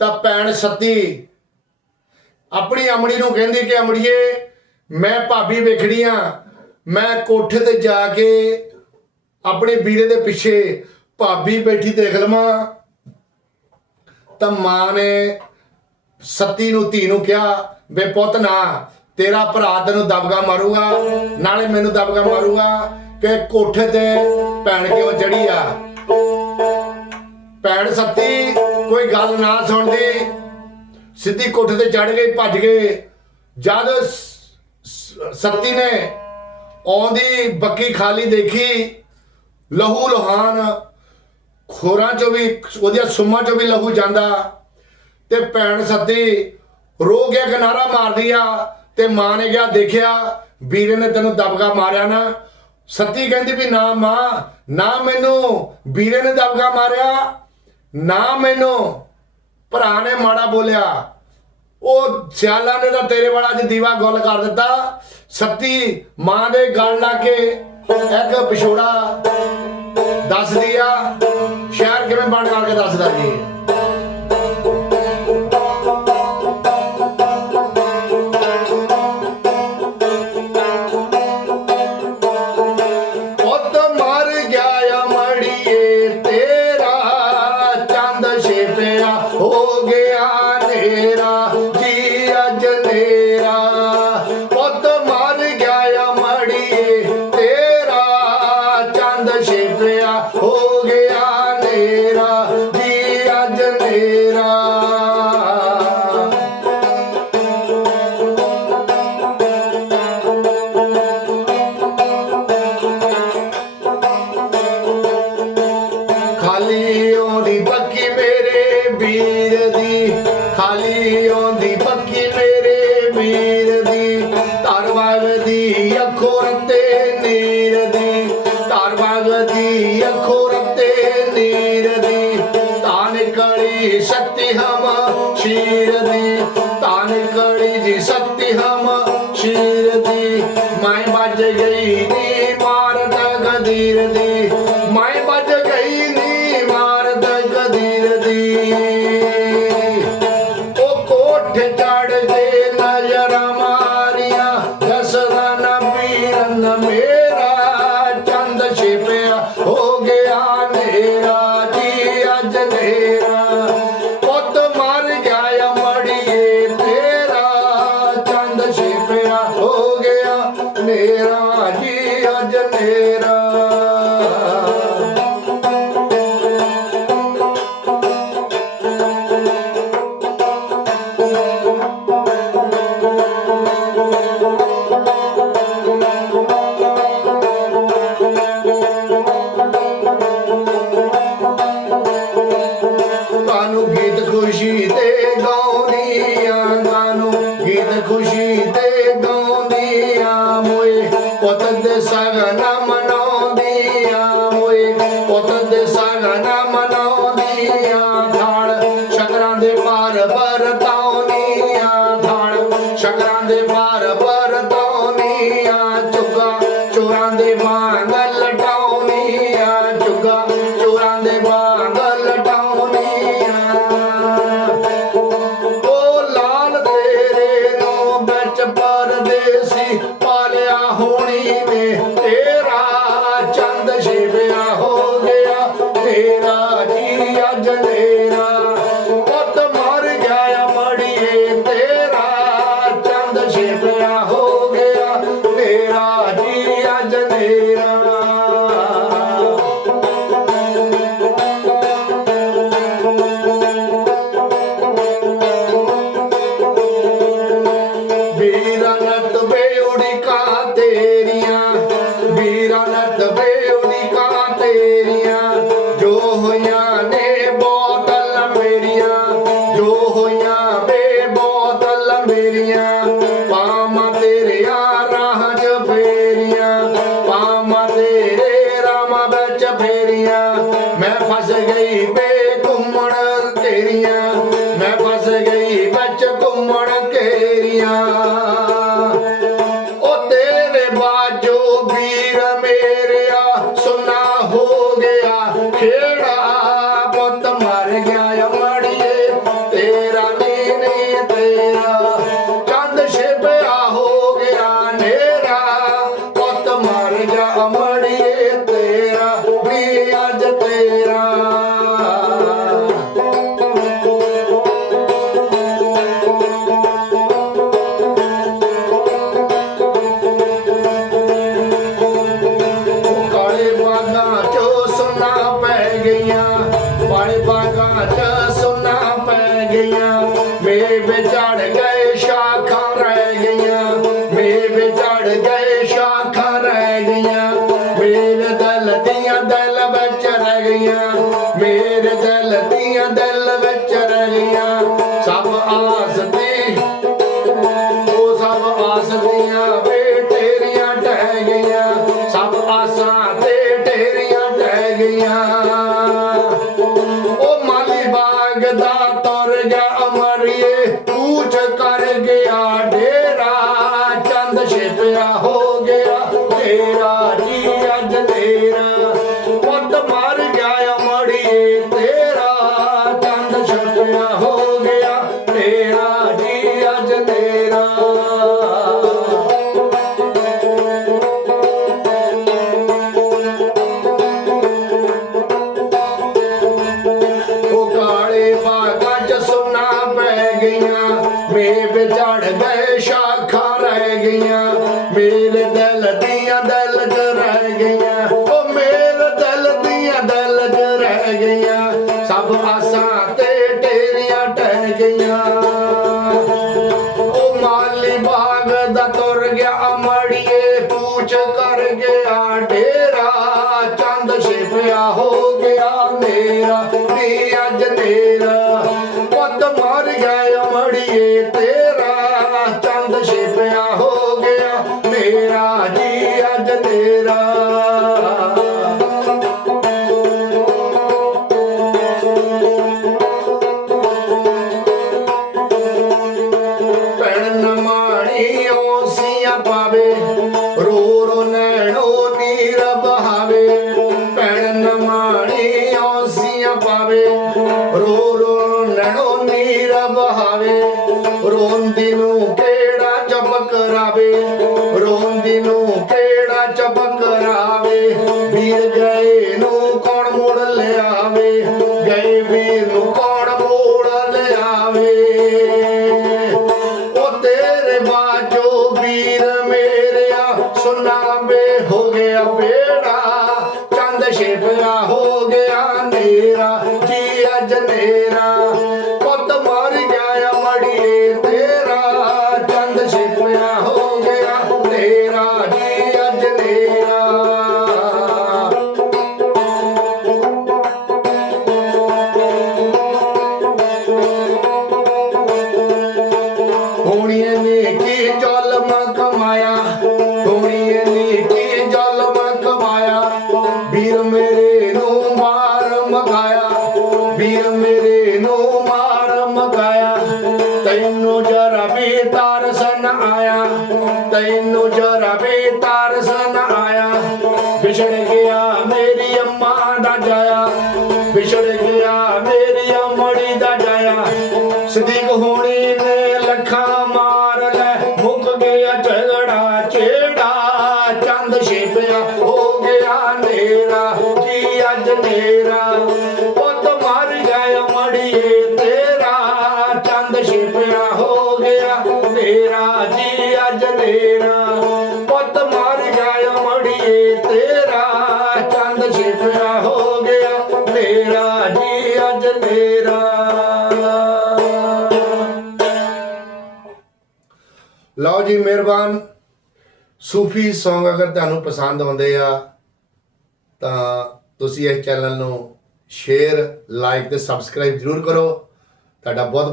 ਤਾਂ ਭੈਣ ਸੱਤੀ, ਆਪਣੀ ਅਮੜੀ ਨੂੰ ਕਹਿੰਦੀ ਕਿ ਅਮੜੀਏ, ਮੈਂ ਭਾਬੀ ਵੇਖਣੀ ਆ, ਮੈਂ ਕੋਠੇ ਤੇ ਜਾ ਕੇ ਆਪਣੇ ਵੀਰੇ ਦੇ ਪਿੱਛੇ ਭਾਬੀ ਬੈਠੀ ਦੇਖ ਲਵਾਂ। ਤਾਂ ਮਾਂ ਨੇ ਸੱਤੀ ਨੂੰ, ਧੀ ਨੂੰ ਕਿਹਾ, ਵੇ ਪੁੱਤ ਨਾ, ਤੇਰਾ ਭਰਾ ਤੈਨੂੰ ਦਬਗਾ ਮਾਰੂਗਾ, ਨਾਲੇ ਮੈਨੂੰ ਦਬਗਾ ਮਾਰੂਗਾ ਕਿ ਕੋਠੇ ਤੇ ਭੈਣ ਕਿਉਂ ਜੜੀ ਆ? ਭੈਣ ਸੱਤੀ ਕੋਈ ਗੱਲ ਨਾ ਸੁਣਦੀ। ਸਿੱਧੀ ਕੋਠੇ ਤੇ ਚੜ ਗਈ ਭੱਜ ਗਏ ਜਦ ਸੱਤੀ ਨੇ ਆਉਂਦੀ ਬੱਕੀ ਖਾਲੀ ਦੇਖੀ, ਲਹੂ ਲੋਹਾਨ ਖੋਰਾਂ ਚੋਂ ਵੀ, ਉਹਦੀਆਂ ਸੁੰਮਾਂ ਚੋਂ ਵੀ ਲਹੂ ਜਾਂਦਾ ਤੇ ਭੈਣ ਸੱਤੀ ਰੋ ਕੇ ਕਿਨਾਰਾ ਮਾਰਦੀ ਆ ਤੇ ਮਾਂ ਨੇ ਕਿਹਾ, ਦੇਖਿਆ ਵੀਰੇ ਨੇ ਤੈਨੂੰ ਦਬਕਾ ਮਾਰਿਆ ਨਾ। ਸੱਤੀ ਕਹਿੰਦੀ ਵੀ ਨਾ ਮਾਂ, ਨਾ ਮੈਨੂੰ ਵੀਰੇ ਨੇ ਦਬਕਾ ਮਾਰਿਆ। ਨਾ ਮੈਨੂੰ। ਭਰਾ ਨੇ ਮਾੜਾ ਬੋਲਿਆ। ਉਹ ਸਿਆਲਾ ਨੇ ਤਾਂ ਤੇਰੇ ਵਾਲਾ ਅੱਜ ਦੀਵਾ ਗੁੱਲ ਕਰ ਦਿੱਤਾ। ਸੱਤੀ ਮਾਂ ਦੇ ਗਲ ਲਾ ਕੇ ਇੱਕ ਪਿਛੋੜਾ ਦੱਸਦੀ ਆ। ਸ਼ਹਿਰ ਕਿਵੇਂ ਬਣ ਕਰਕੇ ਦੱਸਦਾ ਜੀ? ਨੇਰਾ ਮੈਂ ਗਈ ਨੀ ਮਾਰਦ ਗਦੀਰ ਦੀ। ਮੈਂ ਵੱਜ ਗਈ ਨੀ ਮਾਰਦ ਗਦੀਰ ਦੀ। ਉਹ ਕੋਠ ਚੜਦੇ ਨਜ਼ਰ ਮਾਰੀਆਂ ਦਸਦਾ ਨਾ ਪੀਰਨ ਮੇਰਾ ਚੰਦ ਛਿਪਿਆ ਹੋ ਗਿਆ ਨੇਰਾ। ਸ਼ਕਰਾਂ ਦੇ ਪਾਰ ਵਰਤਾਉਣੀਆਂ ਚੁਗਾ ਚੋਰਾਂ ਦੇ ਵਾਂਗ ਲਟਾਉਣੀਆਂ ਚੁਗਾ ਚੋਰਾਂ ਦੇ ਵਾਂਗ ਲਟਾਉਣੀਆਂ ਉਹ ਲਾਲ ਤੇਰੇ ਨੂੰ ਵਿੱਚ ਪਰਦੇਸੀ, ਪਾਲਿਆ ਹੋਣੀ ਨੇ ਤੇਰਾ ਹੋਈਆਂ ਨੇ ਬੋਤਲ ਮੇਰੀਆਂ, ਜੋ ਹੋਈਆਂ ਬੇ ਬੋਤਲ ਮੇਰੀਆਂ। ਪਾਵਾਂ ਤੇਰੀਆਂ ਰਾਹ 'ਚ ਫੇਰੀਆਂ, ਪਾਵਾਂ ਤੇਰੇ ਰਾਮਾਂ ਵਿੱਚ ਫੇਰੀਆਂ। ਮੈਂ ਫਸ ਗਈ ਬੇ ਘੁੰਮਣ ਤੇਰੀਆਂ, ਮੈਂ ਫਸ ਗਈ ਵਿੱਚ ਘੁੰਮਣ ਘੇਰੀਆਂ ਮੇਰੇ ਦਿਲ ਦੀਆਂ ਦਿਲ ਵਿੱਚ ਰਹਿ ਗਈਆਂ। ਮੇਰੇ ਦਿਲ ਦੀਆਂ ਦਿਲ ਵਿੱਚ ਰਹਿ ਗਈਆਂ। ਸਭ ਆਸ ਦੀ ਉਹ ਸਭ ਆਸ ਦੀਆਂ ਵੇ ਤੇਰੀਆਂ ਟਹਿ ਗਈਆਂ। ਸਭ ਆਸਾਂ ਤੇ ਢੇਰੀਆਂ ਟਹਿ ਗਈਆਂ। ਉਹ ਮਾਲੀ ਬਾਗ ਦਾ ਤੁਰ ਗਿਆ ਮੇਵੇ ਝੜ ਗਏ ਸ਼ਾਖਾਂ ਰਹਿ ਗਈਆਂ। ਮੇਰੇ ਦਿਲ ਦੀਆਂ ਦਿਲ ਚ ਰਹਿ ਗਈਆਂ। ਉਹ ਮੇਰੇ ਦਿਲ ਦੀਆਂ ਦਿਲ ਚ ਰਹਿ ਗਈਆਂ। ਸਭ ਆਸਾਂ ਤੇ ਢੇਰੀਆਂ ਟਹਿ ਗਈਆਂ। ਉਹ ਮਾਲੀ ਬਾਗ ਦਾ ਤੁਰ ਗਿਆ, ਅਮੜੀਏ ਪੂਛ ਕਰ ਗਿਆ, ਡੇਰਾ ਚੰਦ ਛਿਪਿਆ ਹੋ ਗਿਆ, ਮੇਰਾ ਨੀ ਅੱਜ ਨੇਰਾ ਅਮੜੀਏ ਤੇਰਾ ਚੰਦ ਛਿਪਿਆ ਹੋ ਗਿਆ ਮੇਰਾ ਜੀ ਅੱਜ ਤੇਰਾ। ਰੋਂਦੀ ਨੂੰ ਕਿਹੜਾ ਚੁੱਪ ਕਰਾਵੇ? ਰੋਂਦੀ ਨੂੰ ਕਿਹੜਾ ਚੁੱਪ ਕਰਾਵੇ? ਵੀਰ ਗਏ ਨੂੰ ਕੌਣ ਮੋੜ ਲਿਆਵੇ? ਗਏ ਵੀਰ ਨੂੰ ਕੌਣ ਮੋੜ ਲਿਆਵੇ? ਉਹ ਤੇਰੇ ਬਾਜੋ ਵੀਰ ਮੇਰਿਆ ਸੁਨਾ ਬੇ ਹੋ ਗਿਆ ਬੇੜਾ। ਚੰਦ ਛਿਪਿਆ ਹੋ ਗਿਆ ਨੇਰਾ ਜੀ ਅੱਜ ਨੇਰਾ ਪੁੱਤ ਮਰ ਗਿਆ ਮੜੀਏ। ਵਿਛੜ ਗਿਆ ਮੇਰੀ ਅੰਮਾ ਦਾ ਜਾਇਆ। ਵਿਛੜ ਗਿਆ ਮੇਰੀ ਅਮੜੀ ਦਾ ਜਾਇਆ। ਸਦੀਕ ਹੋਣੀ ਨੇ ਲੱਖਾਂ ਮਾਰ ਲੈ, ਮੁੱਕ ਗਿਆ ਝਗੜਾ, ਚੇੜਾ ਚੰਦ ਛਿਪਿਆ। ਹੋ ਗਿਆ ਨੇਰਾ, ਕੀ ਅੱਜ ਨੇਰਾ? ਅੱਜ ਨੇਰਾ ਲਓ ਜੀ, ਮਿਹਰਬਾਨ। ਸੂਫੀ Song ਅਗਰ ਤੁਹਾਨੂੰ ਪਸੰਦ ਆਉਂਦੇ ਆ, ਤਾਂ ਤੁਸੀਂ ਇਸ ਚੈਨਲ ਨੂੰ ਸ਼ੇਅਰ ਲਾਈਕ ਤੇ ਸਬਸਕ੍ਰਾਈਬ ਜ਼ਰੂਰ ਕਰੋ। ਤੁਹਾਡਾ ਬਹੁਤ ਬਹੁਤ